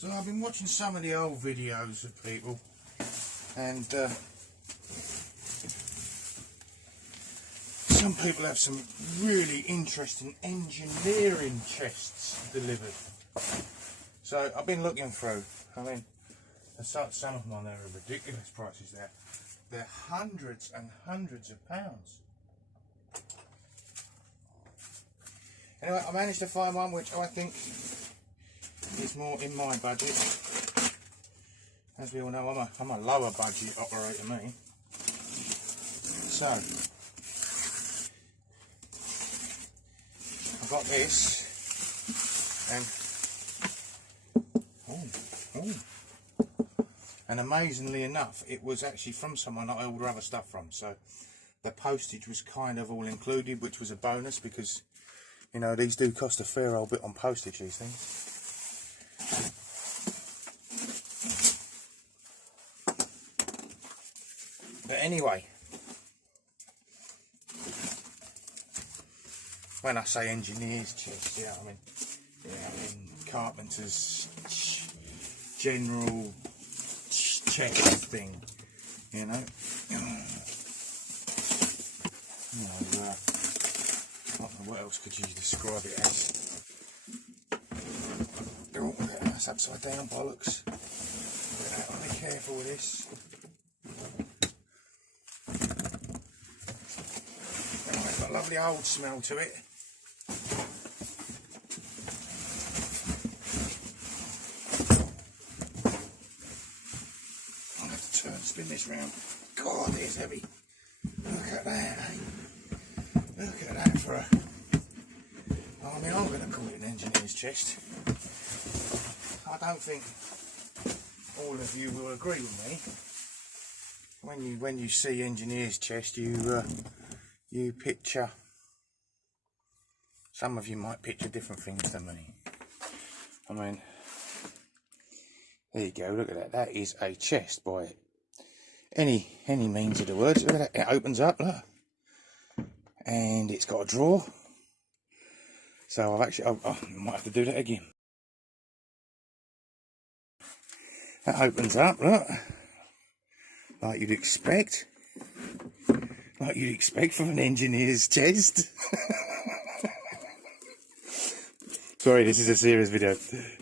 So I've been watching some of the old videos of people, and some people have some really interesting engineering chests delivered. So I've been looking through. I mean, some of them on there are ridiculous prices. They're hundreds and hundreds of pounds. Anyway, I managed to find one which I think is more in my budget. As we all know, I'm a lower budget operator, me. So I got this, and amazingly enough, it was actually from someone that I order other stuff from. So the postage was kind of all included, which was a bonus because, you know, these do cost a fair old bit on postage, these things. But anyway, when I say engineer's chest, I mean carpenter's general chest thing, you know. What else could you describe it as? Oh, that's upside down, bollocks. I'll be careful with this. Oh, it's got a lovely old smell to it. I'll have to spin this round. God, it is heavy. Look at that, eh? Look at that for a... I mean, I'm going to call it an engineer's chest. I don't think all of you will agree with me. When you see engineer's chest, you picture... Some of you might picture different things than me. I mean, there you go. Look at that. That is a chest by any means of the word. Look at that. It opens up. Look. And it's got a drawer, so I might have to do that again. That opens up, look, like you'd expect from an engineer's chest. Sorry, this is a serious video.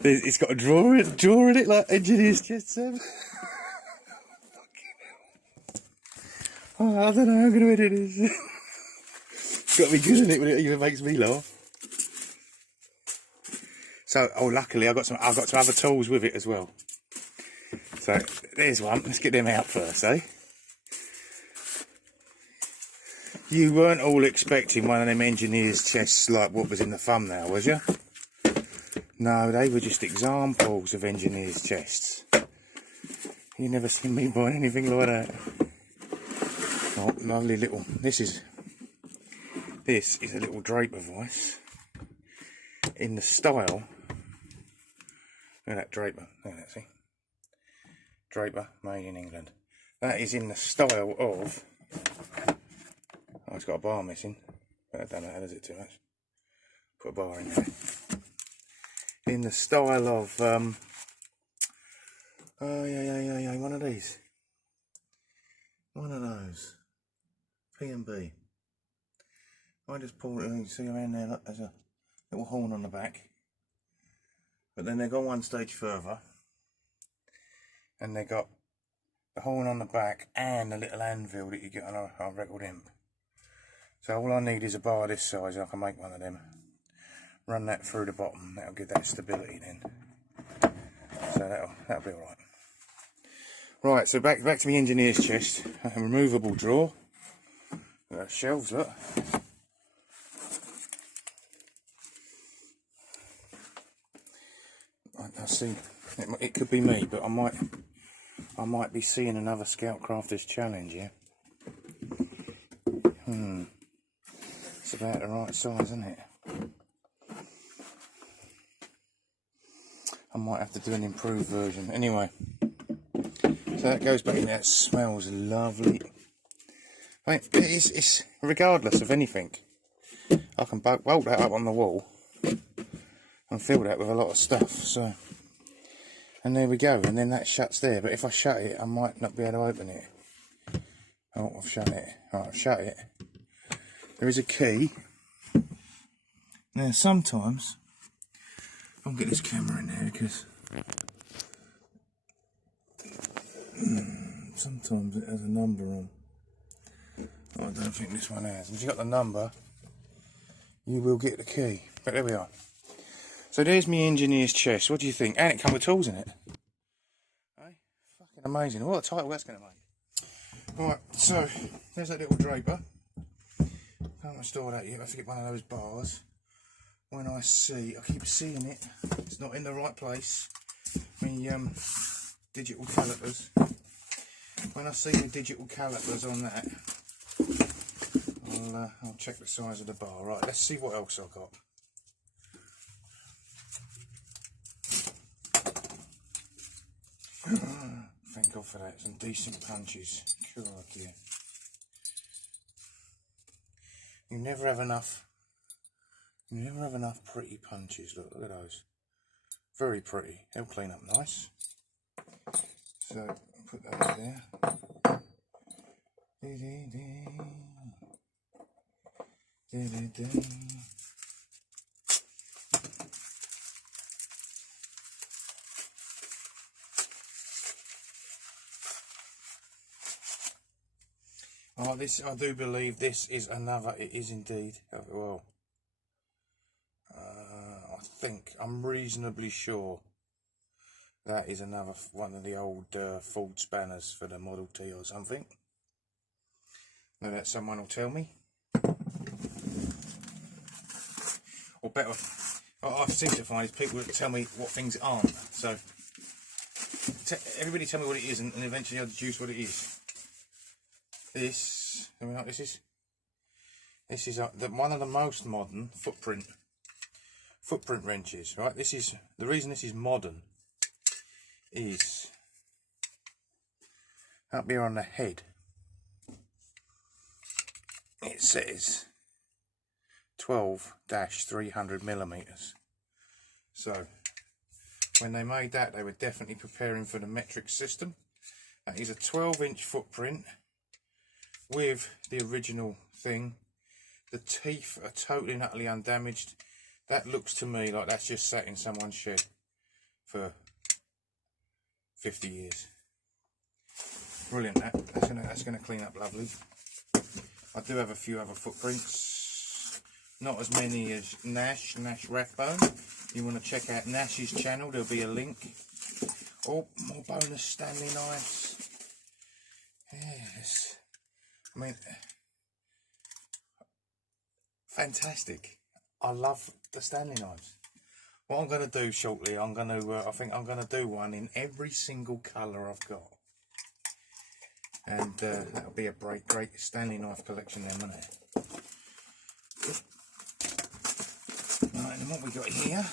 It's got a drawer in it, like engineer's chest. Oh, I don't know how I'm going to edit this. Got to be good at it when it even makes me laugh. So, luckily I've got some other tools with it as well. So there's one. Let's get them out first, eh? You weren't all expecting one of them engineer's chests like what was in the thumbnail, was you? No, they were just examples of engineer's chests. You never seen me buying anything like that. Oh, lovely little. This is a little draper vise in the style. Look at that draper. Look at that, see? Draper made in England. That is in the style of. Oh, it's got a bar missing. But I don't know how does it too much. Put a bar in there. In the style of. Oh yeah. One of these. One of those. P&B. I just pulled it, you see around there, look, there's a little horn on the back. But then they've gone one stage further. And they got the horn on the back and a little anvil that you get on a record imp. So all I need is a bar this size, I can make one of them. Run that through the bottom, that'll give that stability then. So that'll be alright. Right, so back to the engineer's chest. A removable drawer. Shelves, look. I see. It could be me, but I might be seeing another Scout Crafters challenge here. It's about the right size, isn't it? I might have to do an improved version. Anyway, so that goes back in there. It smells lovely. I mean, it's regardless of anything. I can bolt that up on the wall and fill that with a lot of stuff. So And there we go, and then that shuts there. But if I shut it, I might not be able to open it. Oh, I've shut it. Right, I've shut it. There is a key. Now, sometimes, I'll get this camera in there because sometimes it has a number on. Oh, I don't think this one has. If you've got the number, you will get the key. But there we are. So there's my engineer's chest. What do you think? And it comes with tools in it. Hey? Fucking amazing. What a title that's going to make. Right, so there's that little draper. Can't restore that yet. I have to get one of those bars. When I keep seeing it. It's not in the right place. My digital calipers. When I see the digital calipers on that, I'll check the size of the bar. Right, let's see what else I've got. Thank God for that. Some decent punches. Crikey. You never have enough. You never have enough pretty punches. Look at those. Very pretty. They'll clean up nice. So put that in there. Oh, this, I do believe this is another, it is indeed, well, I'm reasonably sure that is another one of the old Ford spanners for the Model T or something. Now that someone will tell me. Or better, what I seem to find is people that tell me what things aren't. So, everybody tell me what it is and eventually I'll deduce what it is. This, you know what this is? This is one of the most modern footprint wrenches, right? This is, the reason this is modern is up here on the head. It says 12-300 millimeters. So, when they made that, they were definitely preparing for the metric system. That is a 12-inch footprint with the original thing. The teeth are totally and utterly undamaged. That looks to me like that's just sat in someone's shed for 50 years. Brilliant. That's gonna clean up lovely. I do have a few other footprints. Not as many as Nash Rathbone. You want to check out Nash's channel, there'll be a link. Oh, more bonus Stanley knives. Yes. I mean, fantastic. I love the Stanley knives. What I'm going to do shortly, I think I'm going to do one in every single colour I've got. And that'll be a great Stanley knife collection then, won't it? Right, and what we got here?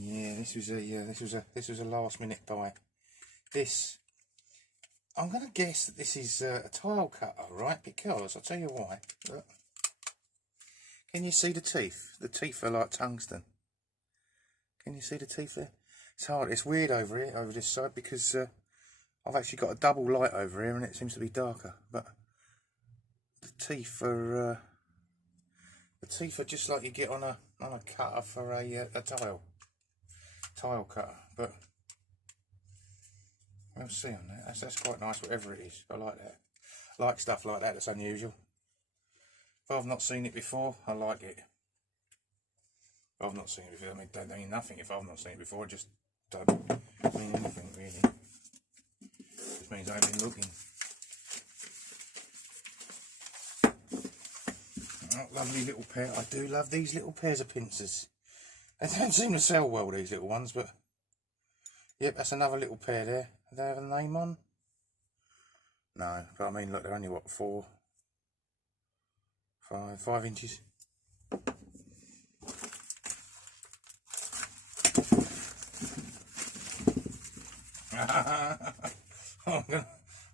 Yeah, this was a last minute buy. This, I'm going to guess that this is a tile cutter, right? Because, I'll tell you why. Look. Can you see the teeth? The teeth are like tungsten. Can you see the teeth there? It's hard, it's weird over here, over this side, because I've actually got a double light over here and it seems to be darker. But the teeth are just like you get on a cutter for a tile cutter. But we'll see on that. That's quite nice, whatever it is. I like that. I like stuff like that that's unusual. If I've not seen it before, I like it. If I've not seen it before, I mean, it don't mean nothing if I've not seen it before. It just don't mean anything, really. It just means I've been looking. Oh, lovely little pair. I do love these little pairs of pincers. They don't seem to sell well, these little ones, but yep, that's another little pair there. Do they have a name on? No, but I mean, look, they're only what, 5 inches.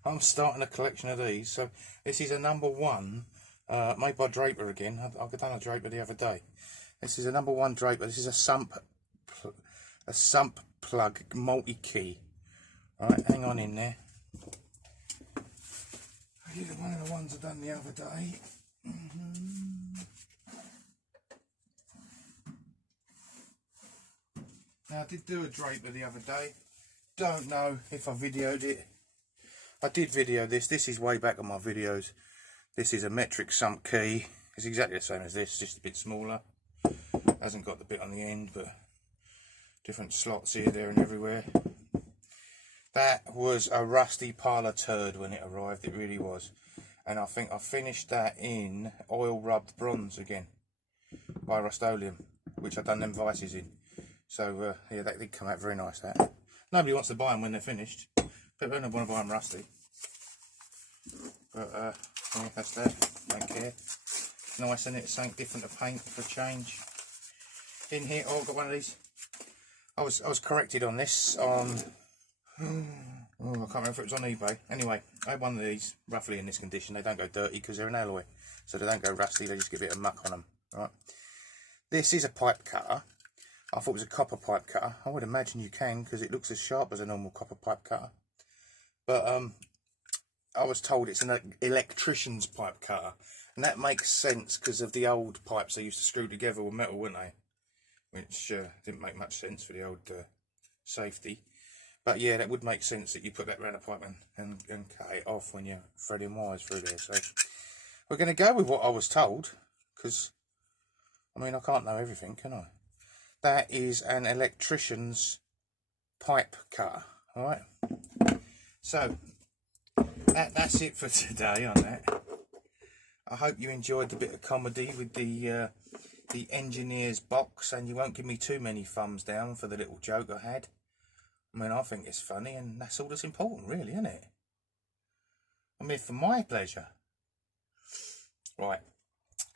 I'm starting a collection of these. So this is a number 1, made by Draper again. I've done a Draper the other day. This is a number 1 draper. This is a sump plug multi-key. Right, hang on in there. These are one of the ones I done the other day. Now I did do a draper the other day. Don't know if I videoed it. I did video this. This is way back on my videos. This is a metric sump key. It's exactly the same as this, just a bit smaller. Hasn't got the bit on the end, but different slots here, there and everywhere. That was a rusty pile of turd when it arrived, it really was. And I think I finished that in oil rubbed bronze again by Rust-Oleum, which I've done them vices in. So yeah, that did come out very nice, that. Nobody wants to buy them when they're finished. People don't want to buy them rusty. But yeah, that's that. Don't care. Nice, isn't it? Something different to paint for a change. In here, oh, I've got one of these. I was corrected on this on, oh, I can't remember if it was on eBay. Anyway, I had one of these roughly in this condition. They don't go dirty because they're an alloy, so they don't go rusty. They just get a bit of muck on them. Right. This is a pipe cutter. I thought it was a copper pipe cutter. I would imagine you can because it looks as sharp as a normal copper pipe cutter. But I was told it's an electrician's pipe cutter, and that makes sense because of the old pipes they used to screw together with metal, weren't they? Which didn't make much sense for the old safety. But yeah, that would make sense that you put that around a pipe and cut it off when you're threading wires through there. So we're going to go with what I was told, because I mean, I can't know everything, can I? That is an electrician's pipe cutter. Alright, so that's it for today on that. I hope you enjoyed the bit of comedy with the engineer's box, and you won't give me too many thumbs down for the little joke I had. I mean, I think it's funny, and that's all that's important, really, isn't it? I mean, for my pleasure. Right,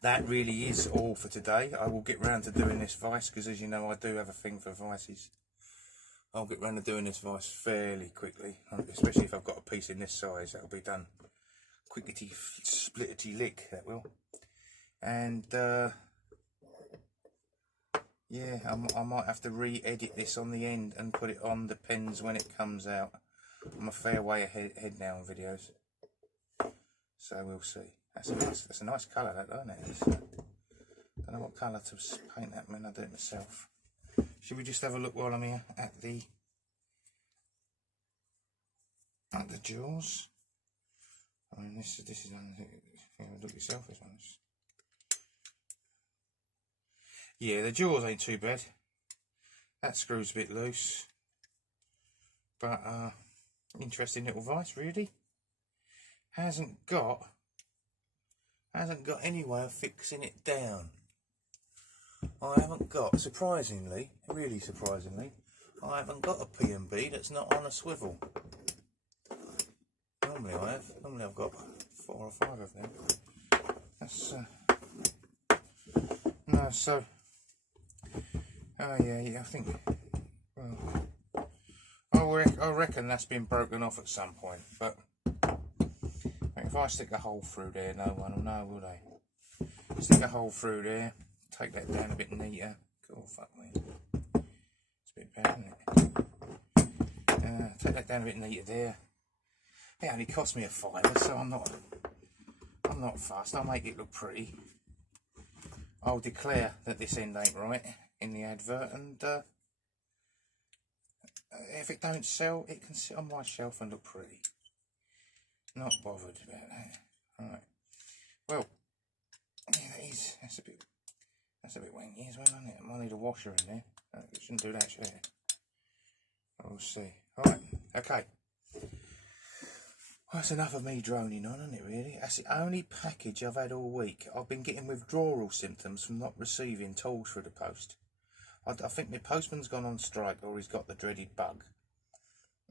that really is all for today. I will get round to doing this vice, because as you know, I do have a thing for vices. I'll get round to doing this vice fairly quickly, especially if I've got a piece in this size. That'll be done quickety, splittity lick, that will. And yeah, I might have to re-edit this on the end and put it on the pens when it comes out. I'm a fair way ahead now on videos, so we'll see. That's a nice colour, that, isn't it? Don't know what colour to paint that. I mean, I'll do it myself. Should we just have a look while I'm here at the jaws? I mean, this is one. Look yourself. This one. Yeah, the jaws ain't too bad. That screw's a bit loose, but interesting little vice, really. Hasn't got any way of fixing it down. I haven't got, surprisingly, really surprisingly, I haven't got a P&B that's not on a swivel. Normally I have. Normally I've got 4 or 5 of them. That's no, so. Oh yeah, I think. Well, I reckon that's been broken off at some point. But if I stick a hole through there, no one will know, will they? Stick a hole through there. Take that down a bit neater. Oh fuck me. It's a bit bad, isn't it? Take that down a bit neater there. It only cost me a £5, so I'm not fussed. I'll make it look pretty. I'll declare that this end ain't right in the advert, and if it don't sell, it can sit on my shelf and look pretty. Not bothered about that. Right. Well, yeah, that's a bit wanky as well, isn't it? I might need a washer in there. It shouldn't do that, should it? We'll see. Alright, okay. Well, that's enough of me droning on, isn't it, really? That's the only package I've had all week. I've been getting withdrawal symptoms from not receiving tools through the post. I think my postman's gone on strike, or he's got the dreaded bug.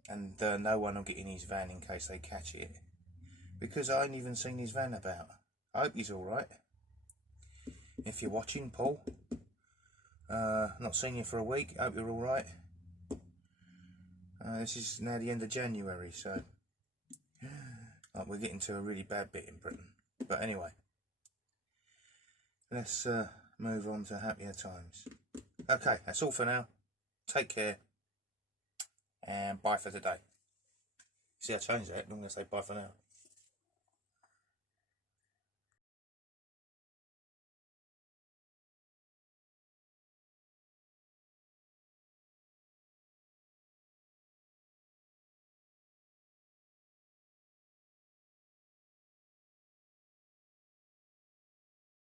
And no one will get in his van in case they catch it. Because I ain't even seen his van about. I hope he's alright. If you're watching, Paul, not seen you for a week, hope you're alright. This is now the end of January, so we're getting to a really bad bit in Britain. But anyway, let's move on to happier times. Okay, that's all for now. Take care, and bye for today. See, I changed that. I'm going to say bye for now.